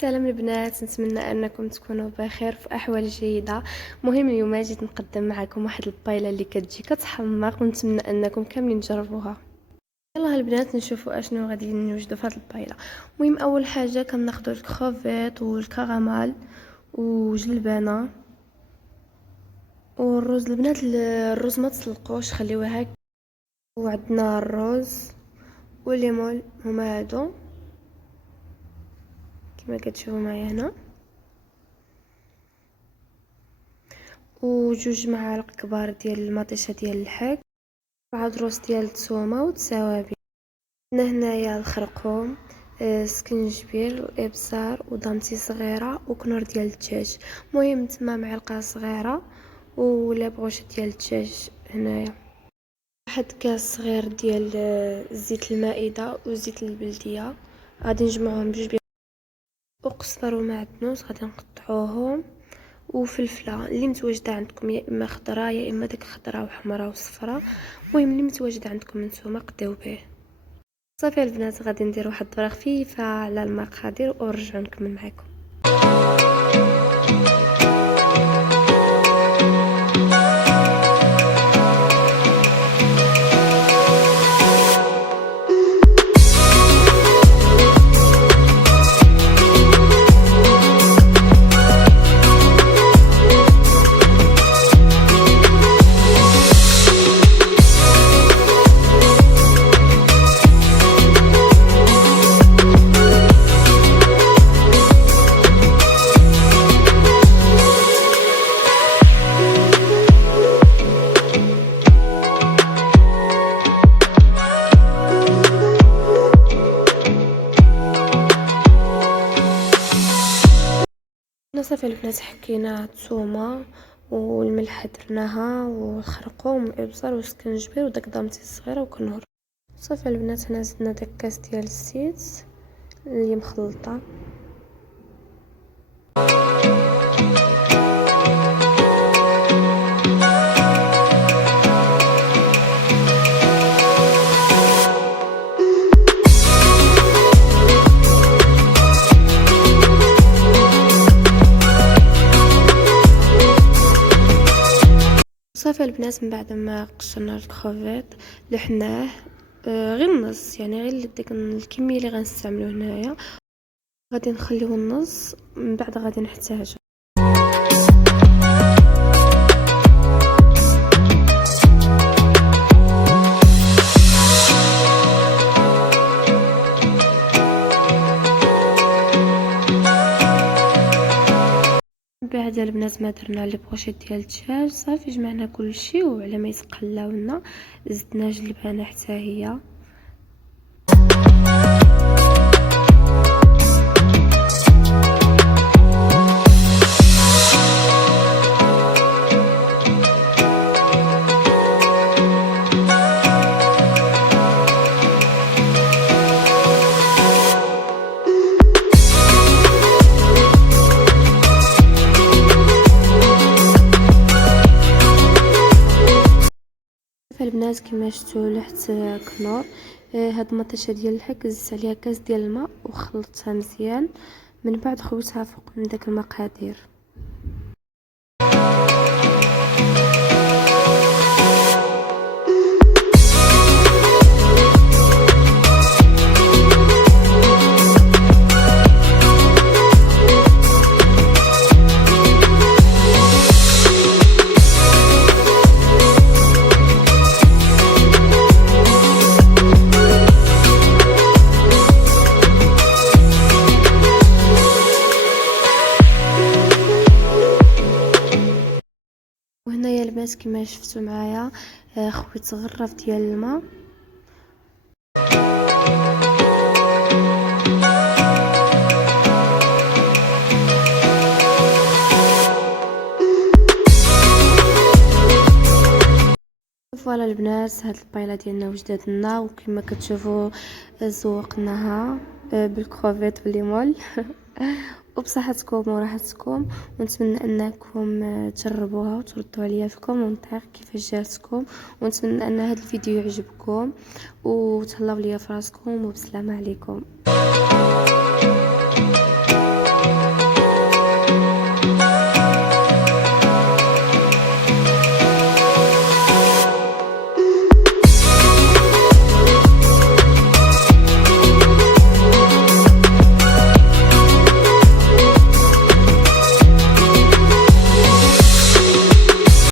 سلام البنات، نتمنى انكم تكونوا بخير في احوال جيده. مهم اليوم جيت نقدم معكم واحد البايله اللي كتجي كتحمق، ونتمنى انكم كاملين تجربوها. يلا البنات نشوفوا اشنو غادي نوجدوا في هذه البايله. المهم اول حاجه كناخذوا الكروفيت والكراميل وجلبانه والرز. البنات الرز ما تسلقوش، خليوه هكا. وعندنا الرز والليمون، هما هادو كما كتشوفوا معايا هنا، وجوج معالق كبار ديال المطيشه ديال الحك، بعض روز ديال الثومه والتوابل. عندنا هنايا الخرقوم، سكنجبير وابزار ودامتي صغيره وكنور ديال الدجاج. المهم تما معلقه صغيره ولا بغوش ديال الدجاج. هنايا واحد كاس صغير ديال زيت المائده وزيت البلديه، غادي نجمعهم بجوج وقزبر ومعدنوس غادي نقطعوهم، وفلفله اللي متواجده عندكم، يا اما خضراء يا اما داك خضراء وحمراء وصفراء. المهم اللي متواجد عندكم نتوما قداو به. صافي البنات، غادي ندير واحد الدوره خفيفه على المقادير ونرجع نكمل معكم. صافي البنات، حكينا الثومه والملح درناها والخرقوم والابزار والسكنجبير وداك دامتي الصغيره وكنور. صافي البنات، هنا زدنا داك كاس ديال الزيت اللي مخلطه. صافي البنات، من بعد ما قشرنا الكروفيت لحناه غير النص، يعني غير ديك الكميه اللي غنستعملو هنايا غادي نخليوه النص. من بعد غادي نحتاجو بعد البنات ما درنا لي بروشيط ديال الدجاج. صافي جمعنا كلشي، وعلى ما يتقلاولنا زدنا جلبانه حتى هي. البنات كما شفتوا لحت كنور. هاد المطيشه ديال الحك زدت عليها كاس ديال الماء وخلطتها مزيان، من بعد خوتها فوق من داك المقادير. وهنايا البنات كما شفتوا معايا خويت غرف ديال الماء. فوالا البنات، هاد البايله ديالنا وجدات لنا، وكما كتشوفوا زوقناها بالكروفيت والليمون وبصحتكم وراحتكم، ونتمنى انكم تجربوها وتردوا عليا في الكومونتير كيفاش جاتكم، ونتمنى ان هذا الفيديو يعجبكم وتهلاو ليا فراسكم، وبسلامه عليكم.